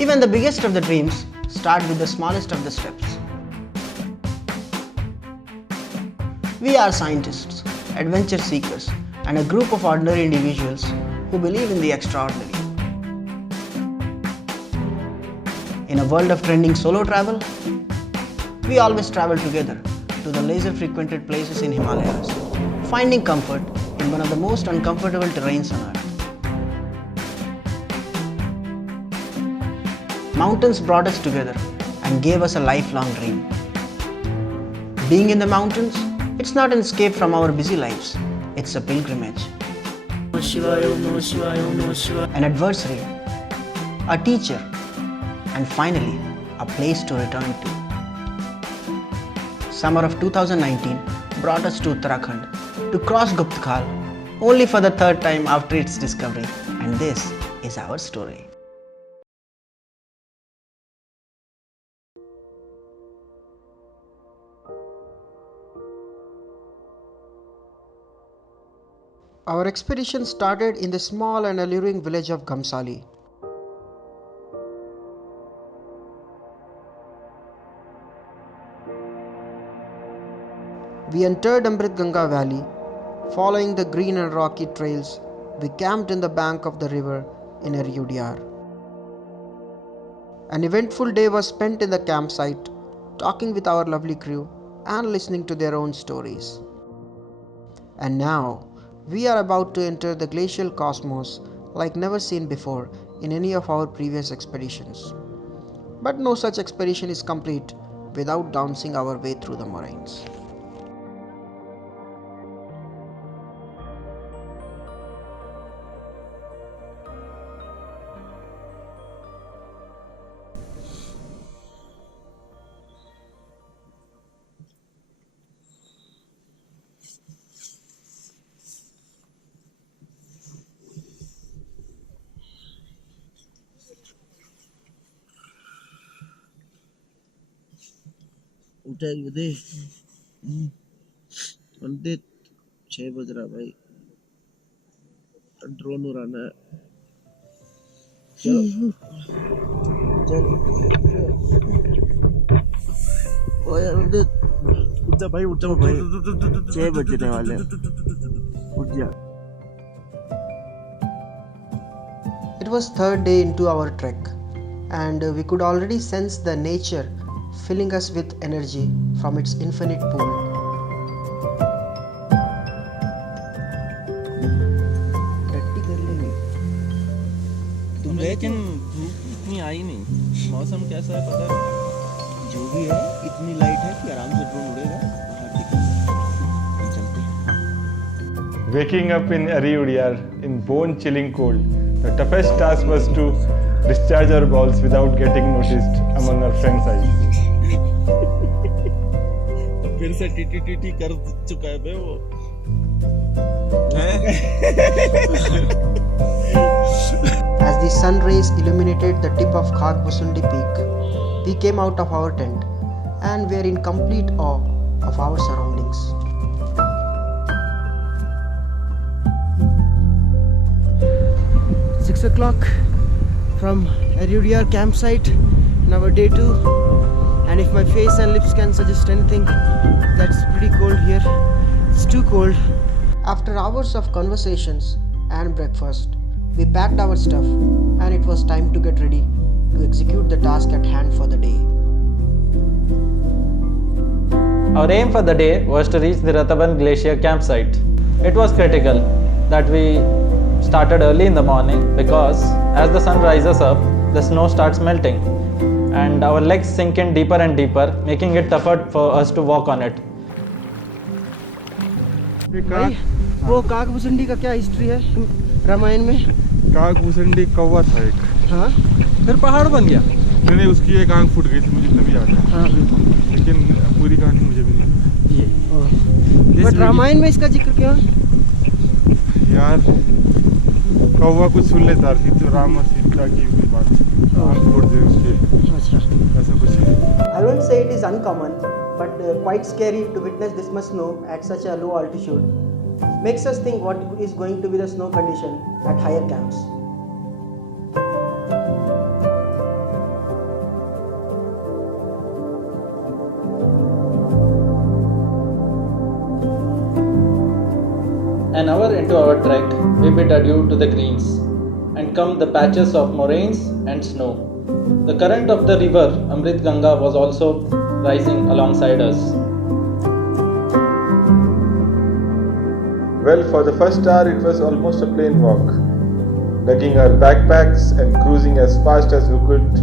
Even the biggest of the dreams start with the smallest of the steps. We are scientists, adventure seekers, and a group of ordinary individuals who believe in the extraordinary. In a world of trending solo travel, we always travel together to the laser frequented places in Himalayas, finding comfort in one of the most uncomfortable terrains on earth. Mountains brought us together and gave us a lifelong dream. Being in the mountains, it's not an escape from our busy lives, it's a pilgrimage. An adversary, a teacher, and finally, a place to return to. Summer of 2019 brought us to Uttarakhand to cross Gupt Khal, only for the third time after its discovery, and this is our story. Our expedition started in the small and alluring village of Ghamsali. We entered Amrit Ganga valley. Following the green and rocky trails, we camped in the bank of the river in eri-udiyar. An eventful day was spent in the campsite, talking with our lovely crew and listening to their own stories. And now, we are about to enter the glacial cosmos like never seen before in any of our previous expeditions. But no such expedition is complete without dancing our way through the moraines. उदय 6 बज रहा भाई drone उड़ाना है चलो चल ओए उदय उठ जा भाई 6 बजने वाले उठ जा It was third day into our trek, and we could already sense the nature filling us with energy from its infinite pool. लेकिन धूप इतनी आई नहीं मौसम कैसा है पता है जो भी है इतनी लाइट है कि आराम से ड्रोन उड़ेगा बाहर दिखेगा चलते हैं Waking up in eri-udiyar in bone-chilling cold, the toughest task was to discharge our bowls without getting noticed among our friends' eyes. फिर से टी कर चुका है बे वो As the sun rays illuminated the tip of Khagbusundi peak, we came out of our tent and were in complete awe of our surroundings. 6 o'clock from eri-udiyar campsite, now day 2, and if my face and lips can suggest anything, that's pretty cold here. It's too cold. After hours of conversations and breakfast, we packed our stuff and it was time to get ready to execute the task at hand for the day. Our aim for the day was to reach the Rathaban Glacier campsite. It was critical that we started early in the morning because as the sun rises up, the snow starts melting and our legs sink in deeper and deeper, making it tougher for us to walk on it. भाई वो काकभूसुंडी का क्या history है रामायण में? काकभूसुंडी कौवा था एक। हाँ फिर पहाड़ बन गया। नहीं उसकी एक आंख फूट गई थी मुझे इतना भी याद है। हाँ लेकिन पूरी कहानी मुझे भी नहीं ये बट रामायण में इसका जिक्र क्यों? यार कौवा कुछ सुन लेता थी तो राम और सीता की कोई बात आंख फोड़ दे उसके। अच्छा ऐसा कुछ है। I won't say it is uncommon, but quite scary to witness this much snow at such a low altitude. Makes us think what is going to be the snow condition at higher camps. into our trek, we bid adieu to the greens, and come the patches of moraines and snow. The current of the river Amrit Ganga was also rising alongside us. Well, for the first hour, it was almost a plain walk, lugging our backpacks and cruising as fast as we could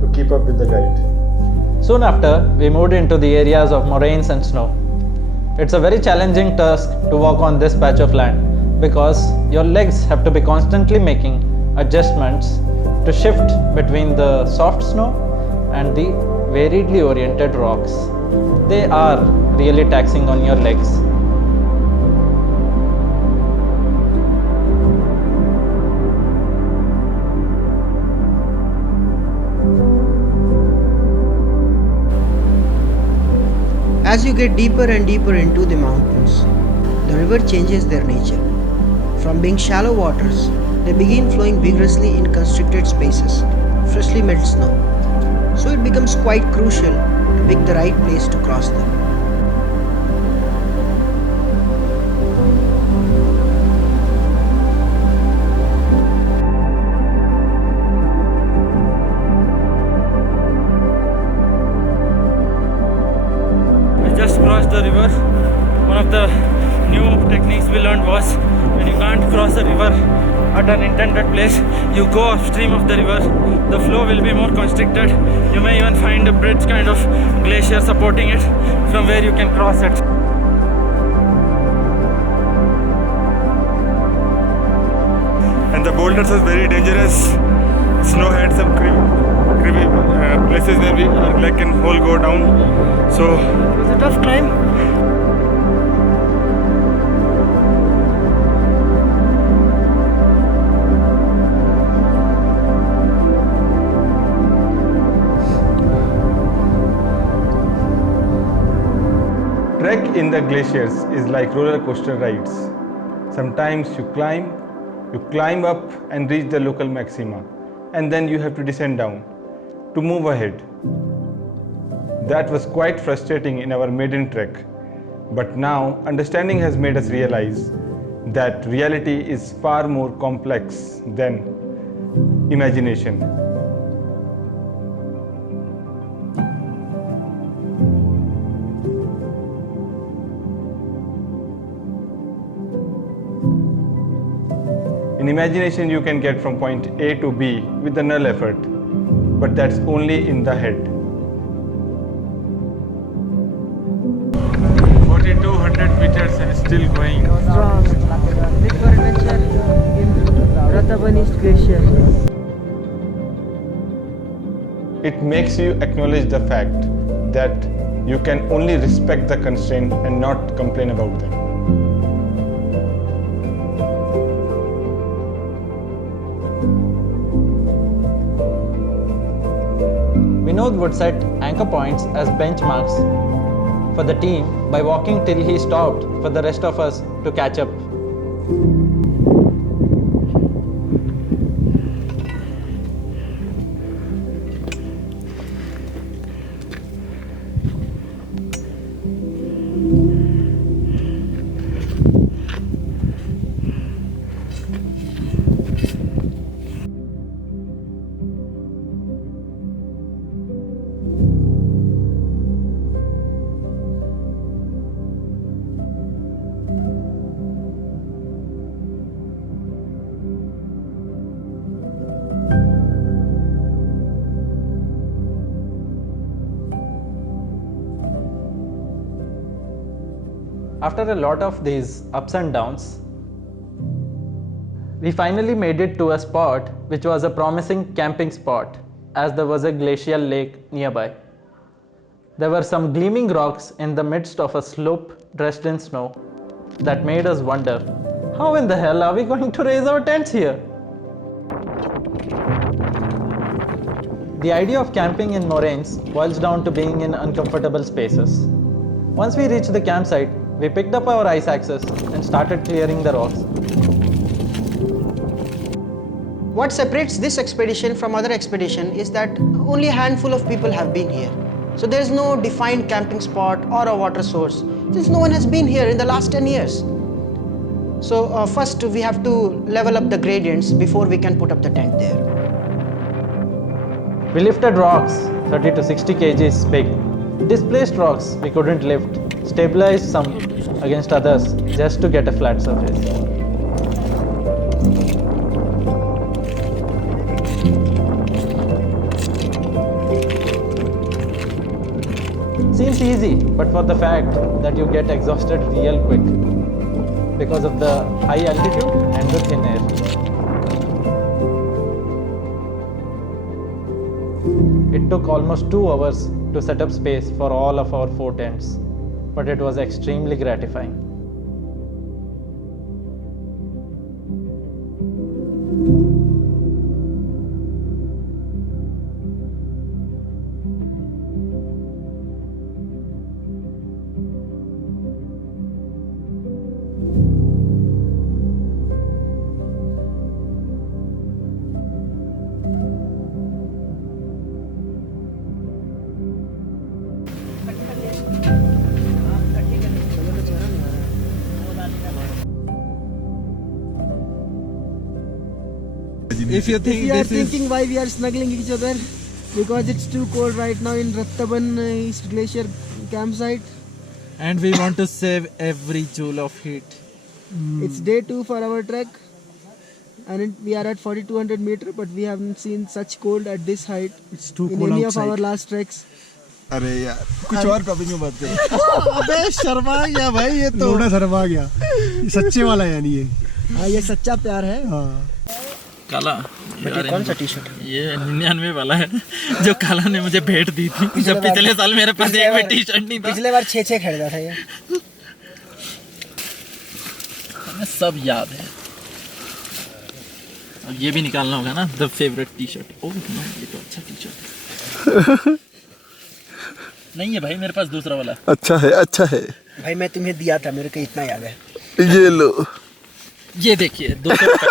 to keep up with the guide. Soon after, we moved into the areas of moraines and snow. It's a very challenging task to walk on this patch of land because your legs have to be constantly making adjustments to shift between the soft snow and the variedly oriented rocks. They are really taxing on your legs. As you get deeper and deeper into the mountains, the river changes their nature. From being shallow waters, they begin flowing vigorously in constricted spaces, freshly melted snow. So it becomes quite crucial to pick the right place to cross them. Just crossed the river. One of the new techniques we learned was when you can't cross a river at an intended place, you go upstream of the river. The flow will be more constricted. You may even find a bridge kind of glacier supporting it from where you can cross it. And the boulders was very dangerous. Snow had some creepy places where our leg can whole go down. So It was a tough climb. trek in the glaciers is like roller coaster rides. Sometimes you climb up and reach the local maxima, and then you have to descend down to move ahead. That was quite frustrating in our maiden trek, but now understanding has made us realize that reality is far more complex than imagination. In imagination, you can get from point A to B with a null effort, but that's only in the head. 4,200 meters and still going. Strong. Big for adventure in Moraines Glacier. It makes you acknowledge the fact that you can only respect the constraint and not complain about them. Vinod would set anchor points as benchmarks for the team by walking till he stopped for the rest of us to catch up. After a lot of these ups and downs, we finally made it to a spot which was a promising camping spot, as there was a glacial lake nearby. There were some gleaming rocks in the midst of a slope dressed in snow that made us wonder, how in the hell are we going to raise our tents here? The idea of camping in moraines boils down to being in uncomfortable spaces. Once we reached the campsite, we picked up our ice axes and started clearing the rocks. What separates this expedition from other expeditions is that only a handful of people have been here. So there is no defined camping spot or a water source, since no one has been here in the last 10 years. So first we have to level up the gradients before we can put up the tent there. We lifted rocks 30 to 60 kgs big. Displaced rocks we couldn't lift. Stabilized some against others just to get a flat surface. Seems easy, but for the fact that you get exhausted real quick because of the high altitude and the thin air. It took almost 2 hours to set up space for all of our 4 tents, but it was extremely gratifying. If you think We are this is thinking why we are snuggling each other, because it's too cold right now in Rattaban East Glacier campsite. and we want to save every joule of heat. It's day 2 for our trek, and we are at 4200 meter, but we haven't seen such cold at this height It's too in cold any outside. of our last treks. अरे यार कुछ और topic में बात करो। अबे शर्मा गया भाई ये तो। थोड़ा शर्मा गया। सच्चे वाला यानी ये। हाँ, ये सच्चा प्यार है। हाँ। काला बेटे कौन सा टी शर्ट? ये 99 वाला है जो काला ने मुझे भेंट दी थी जब पिछले साल मेरे पास एक भी टी शर्ट नहीं था। पिछले बार 6-6 खरीदा था ये। हमें सब याद है। अब ये भी निकालना होगा ना, the favourite T shirt. Oh no, ये तो अच्छा टी शर्ट है। नहीं है भाई, मेरे पास दूसरा वाला। अच्छा है, अच्छा है। भाई मैं तुम्हें दिया था, मेरे को इतना याद है। ये लो। ये देखिए 200 रुपए।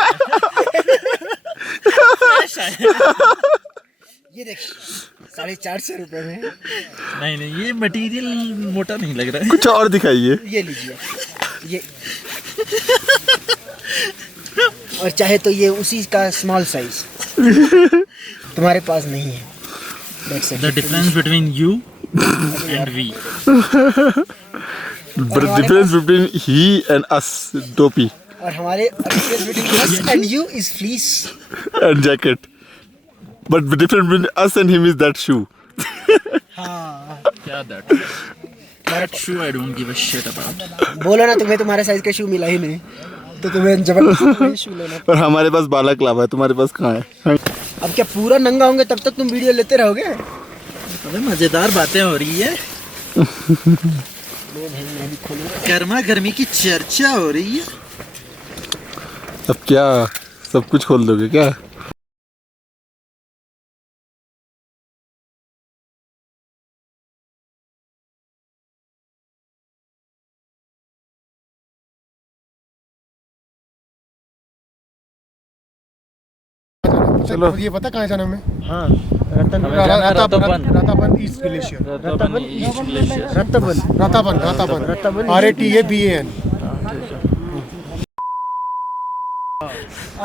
ये देख 450 रुपए में। नहीं नहीं, ये मटेरियल मोटा नहीं लग रहा है। कुछ और दिखाइए। ये लीजिए ये। और चाहे तो ये उसी का स्मॉल साइज तुम्हारे पास नहीं है। The difference between you and we. But the difference between he and us, dopey, और हमारे difference between us and you is fleece. and jacket. But the difference between us and him is that shoe. हाँ, क्या that shoe I don't give a shit about. बोलो ना, तुम्हें तुम्हारे size का शू मिला ही नहीं तो तुम्हें जबरदस्ती शू लेना। और हमारे पास बालक लाभ है, तुम्हारे पास कहाँ है? अब क्या पूरा नंगा होंगे तब तक तुम वीडियो लेते रहोगे? अबे मजेदार बातें हो रही है। गर्मा गर्मी की चर्चा हो रही है। अब क्या सब कुछ खोल दोगे क्या? चलो ये पता कहाँ जाना हमें? हाँ, रताबन ईस्ट ग्लेशियर। रत्ताबन RATABAN।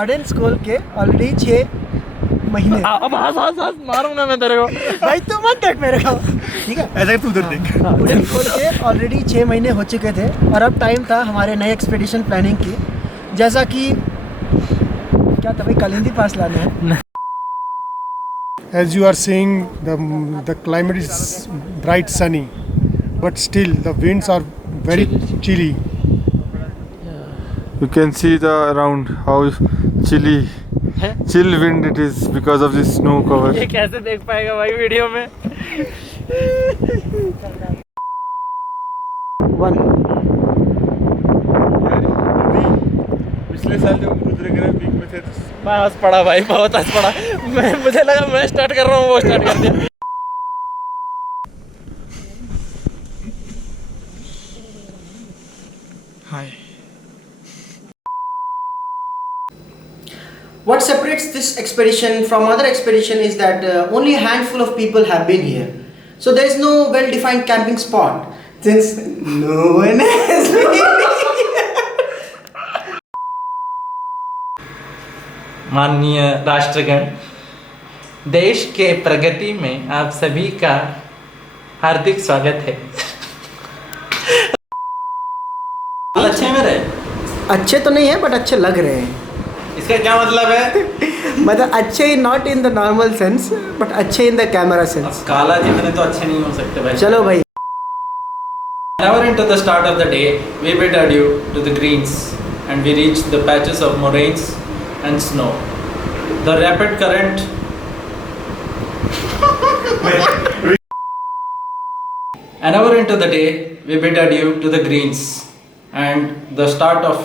ऑडियंस खोल के ऑलरेडी 6 महीने। अब हंस मारूंगा मैं तेरे को। भाई तू मत देख मेरे को, ठीक है? ऐसा तू उधर देख। ऑडियंस खोल के ऑलरेडी 6 महीने हो चुके थे और अब टाइम था हमारे नए एक्सपीडिशन प्लानिंग की, जैसा कि क्या था भाई, कालिंदी पास लाना है। As you are seeing, the climate is bright sunny, but still the winds are very chilly. You can see the around how chill wind it is because of the snow cover. ये कैसे देख पाएगा भाई video में? पिछले साल जब रुद्रगिरी peak में थे मैं हंस पड़ा भाई, बहुत हंस पड़ा। मुझे लगा मैं स्टार्ट कर रहा हूँ, वो स्टार्ट कर दिया। हाय। What separates this expedition from other expedition is that only a handful of people have been here. So there is no well-defined camping spot since no one has been here. माननीय राष्ट्रगण, देश के प्रगति में आप सभी का हार्दिक स्वागत है। अच्छे हैं मेरे? अच्छे तो नहीं है बट अच्छे लग रहे हैं। इसका क्या मतलब है? मतलब अच्छे not in the normal sense but अच्छे इन द कैमरा सेंस। काला जितने तो अच्छे नहीं हो सकते भाई। चलो भाई। Hour into the start of the day, we bid adieu to the greens and we reached the patches of moraines and snow. The rapid current An hour into the day, we bid adieu to the greens and the start of